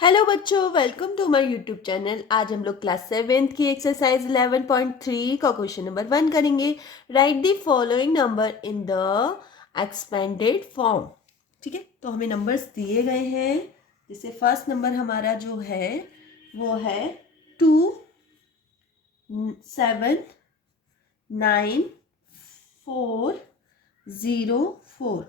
Hello बच्चों, welcome to my YouTube channel. आज हम लोग क्लास 7th की एक्सरसाइज 11.3 का क्वेश्चन नंबर 1 करेंगे। Right the following number in the expanded form. ठीक है, तो हमें नंबर्स दिए गए हैं। जैसे फर्स्ट नंबर हमारा जो है वो है 2 7 9 4 0 4।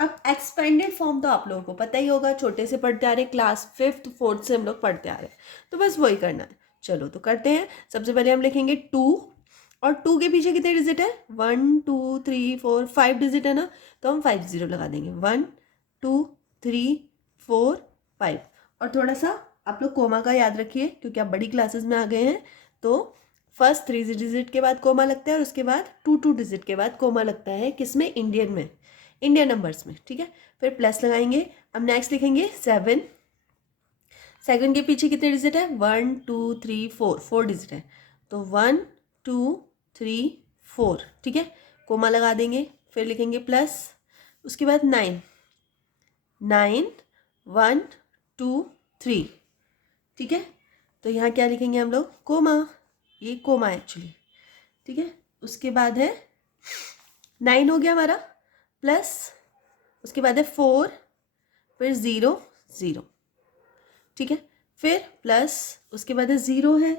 अब एक्सपेंडेड फॉर्म तो आप लोगों को पता ही होगा, छोटे से पढ़ते आ रहे, क्लास 5th 4th से हम लोग पढ़ते आ रहे हैं, तो बस वही करना है। चलो तो करते हैं। सबसे पहले हम लिखेंगे 2, और 2 के पीछे कितने डिजिट है? 1 2 3 4 5 डिजिट है ना, तो हम 5 0 लगा देंगे। 1 2 3 4 5। और थोड़ा सा आप लोग कोमा का याद रखिए, क्योंकि आप बड़ी क्लासेस में आ गए हैं, तो फर्स्ट 3 डिजिट के बाद कोमा लगता है और उसके बाद 2 डिजिट के बाद कोमा लगता है। किसमें? इंडियन में, इंडियन नंबर्स में। ठीक है, फिर प्लस लगाएंगे। अब नेक्स्ट लिखेंगे 7। 7 के पीछे कितने डिजिट है? 1 2 3 4, 4 डिजिट है, तो 1 2 3 4। ठीक है, कोमा लगा देंगे, फिर लिखेंगे प्लस, उसके बाद 9 9 1 2 3। ठीक है, तो यहाँ क्या लिखेंगे हम लोग? कोमा। ये कोमा एक्चुअली। ठीक है, उसके बाद है 9 हो गया हमारा, प्लस उसके बाद है 4, फिर 0 0। ठीक है, फिर प्लस उसके बाद है 0 है,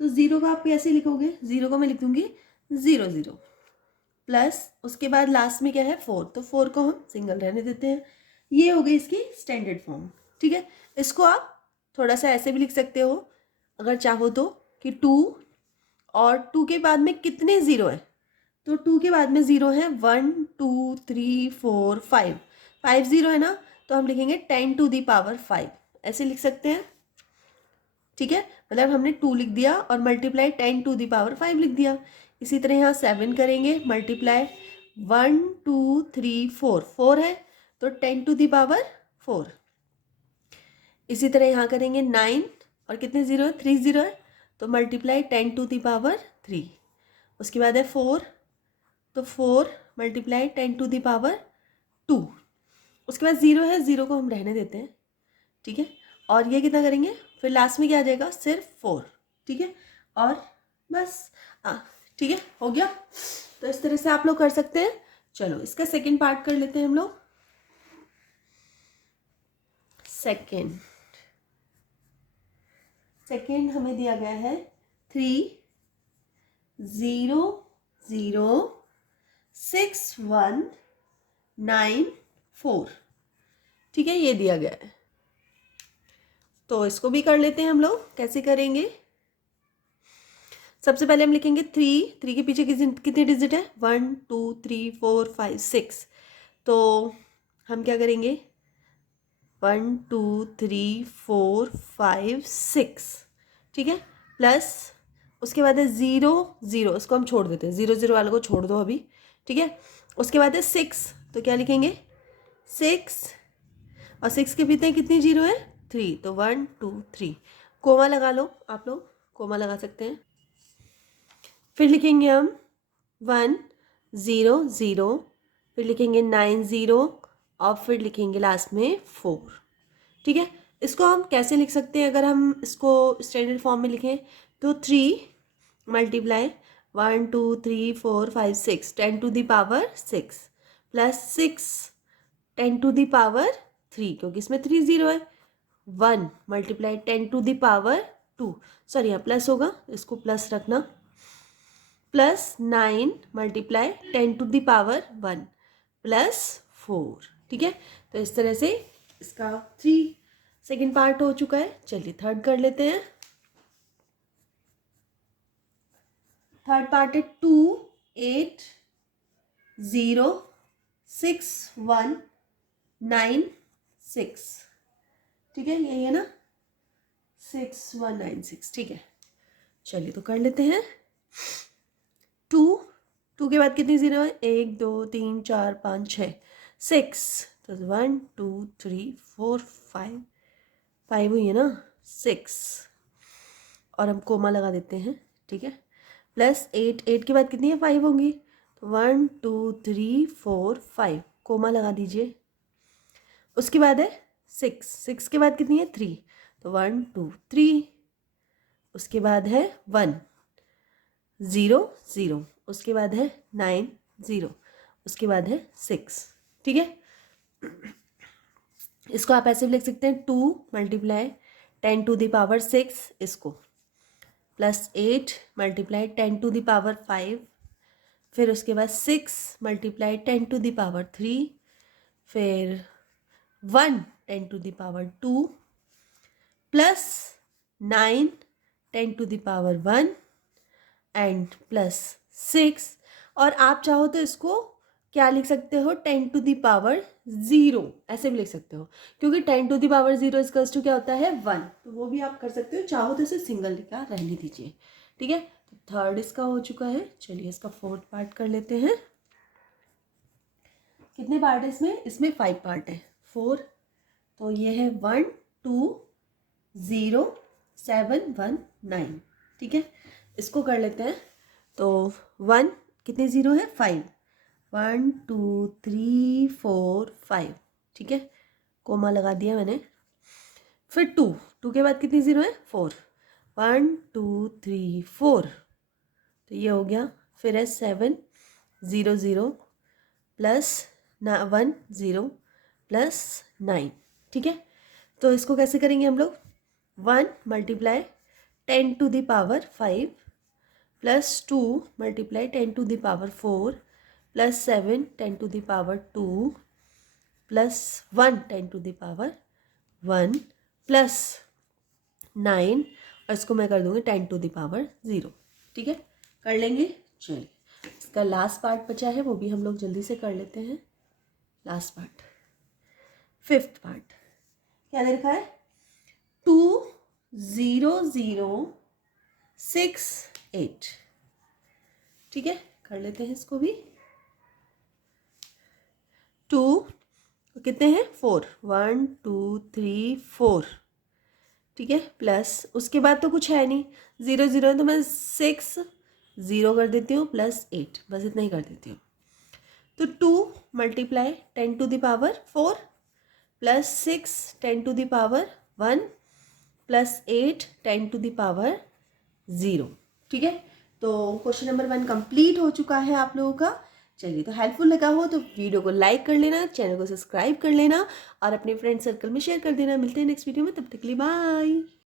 तो 0 को आप कैसे लिखोगे? 0 को मैं लिख दूंगी 0 0, प्लस उसके बाद लास्ट में क्या है? 4, तो 4 को हम सिंगल रहने देते हैं। ये हो गई इसकी स्टैंडर्ड फॉर्म। ठीक है, इसको आप थोड़ा सा ऐसे भी लिख सकते हो अगर चाहो तो, कि 2, और 2 के बाद में कितने 0 है? तो 2 के बाद में 0 है 1 2 3 4 5। 5 0 है ना, तो हम लिखेंगे 10 टू दी पावर 5, ऐसे लिख सकते हैं। ठीक है, मतलब हमने 2 लिख दिया और मल्टीप्लाई 10 टू दी पावर 5 लिख दिया। इसी तरह यहाँ 7 करेंगे, मल्टीप्लाई 1 2 3 4, 4 है तो 10 टू दी पावर 4। इसी तरह यहाँ करेंगे 9, और कितने 0 है? 3 0 है, तो मल्टीप्लाई 10 टू दी पावर 3। उसके बाद है 4, तो 4 मल्टीप्लाई 10 टू दी पावर 2। उसके बाद 0 है, 0 को हम रहने देते हैं। ठीक है, और ये कितना करेंगे? फिर लास्ट में क्या आ जाएगा? सिर्फ 4। ठीक है, और बस ठीक है, हो गया। तो इस तरह से आप लोग कर सकते हैं। चलो इसका सेकंड पार्ट कर लेते हैं हम लोग। सेकंड हमें दिया गया है 3 0 0 6 1 9 4। ठीक है, ये दिया गया है, तो इसको भी कर लेते हैं हम लोग। कैसे करेंगे? सबसे पहले हम लिखेंगे 3 के पीछे कितने डिजिट है? 1 2 3 4 5 6, तो हम क्या करेंगे? 1 2 3 4 5 6। ठीक है, प्लस उसके बाद है 0 0, उसको हम छोड़ देते हैं, 0 0 वाले को छोड़ दो अभी। ठीक है, उसके बाद है 6, तो क्या लिखेंगे? 6, और 6 के पीछे कितनी 0 है? 3, तो 1 2 3। कोमा लगा लो, आप लोग कोमा लगा सकते हैं। फिर लिखेंगे हम 1 0 0, फिर लिखेंगे 9 0, और फिर लिखेंगे लास्ट में 4। ठीक है, इसको हम कैसे लिख सकते हैं? अगर हम इसको स्टैंडर्ड फॉर्म में लिखें तो 3 multiply 1 2 3 4 5 6, 10 to the power 6, plus 6 10 to the power 3, क्योंकि इसमें 3 0 है। 1 multiply 10 to the power 2, sorry यहाँ प्लस होगा, इसको प्लस रखना, plus 9 multiply 10 to the power 1 plus 4। ठीक है, तो इस तरह से इसका 3 सेकेंड पार्ट हो चुका है। चलिए थर्ड कर लेते हैं। थर्ड पार्ट है 2 8 0 6 1 9 6। ठीक है, यही है ना, 6 1 9 6। ठीक है, चलिए तो कर लेते हैं। 2 के बाद कितनी 0 है? 1 2 3 4 5 6 6, तो 1 2 3 4 5 5 हुई है ना, 6, और हम कोमा लगा देते हैं। ठीक है, प्लस 8 के बाद कितनी है? 5 होंगी, तो 1 2 3 4 5, कोमा लगा दीजिए। उसके बाद है 6 के बाद कितनी है 3, तो 1 2 3, उसके बाद है 1 0 0, उसके बाद है 9 0, उसके बाद है 6। ठीक है, इसको आप ऐसे भी लिख सकते हैं 2 मल्टीप्लाई 10 टू द पावर 6, इसको plus 8 multiply 10 to the power 5, फिर उसके बाद 6 मल्टीप्लाई 10 टू द पावर 3, फिर 1 10 to the power 2, plus 9 10 to the power 1 and plus 6। और आप चाहो तो इसको क्या लिख सकते हो 10 टू द पावर 0, ऐसे भी लिख सकते हो, क्योंकि 10 to the power 0 equals to क्या होता है 1, तो वो भी आप कर सकते हो। चाहो तो इसे सिंगल लिखा रहने दीजिए। ठीक है, तो थर्ड इसका हो चुका है। चलिए इसका फोर्थ पार्ट कर लेते हैं। कितने पार्ट है इसमें? इसमें 5 पार्ट है। 4, तो ये है 1 2 0 7 1 9। ठीक है, इसको कर लेते हैं। तो 1 कितने 0 है 5, 1 2 3 4 5। ठीक है, कोमा लगा दिया मैंने। फिर 2 के बाद कितनी 0 है 4, 1 2 3 4, तो ये हो गया। फिर है 7 0 0 प्लस 1 0 प्लस 9। ठीक है, तो इसको कैसे करेंगे हम लोग? 1 multiply 10 to the power 5 plus 2 multiply 10 to the power 4 plus 7 10 to the power 2 plus 1 10 to the power 1 plus 9, और इसको मैं कर दूंगी 10 टू द पावर 0। ठीक है, कर लेंगे। चलिए इसका लास्ट पार्ट बचा है, वो भी हम लोग जल्दी से कर लेते हैं। लास्ट पार्ट, फिफ्थ पार्ट क्या दे रखा है? 2 0 0 6 8। ठीक है, कर लेते हैं इसको भी। 2 कितने हैं 4, 1 2 3 4। ठीक है, प्लस उसके बाद तो कुछ है नहीं, 0 0 है, तो मैं 6 0 कर देती हूँ प्लस 8, बस इतना ही कर देती हूँ। तो 2 multiply 10 to the power 4 plus 6 10 to the power 1 plus 8 10 to the power 0। ठीक है, तो क्वेश्चन नंबर 1 कंप्लीट हो चुका है आप लोगों का। चलिए, तो हेल्पफुल लगा हो तो वीडियो को लाइक कर लेना, चैनल को सब्सक्राइब कर लेना और अपने फ्रेंड सर्कल में शेयर कर देना। मिलते हैं नेक्स्ट वीडियो में, तब तक के लिए बाय।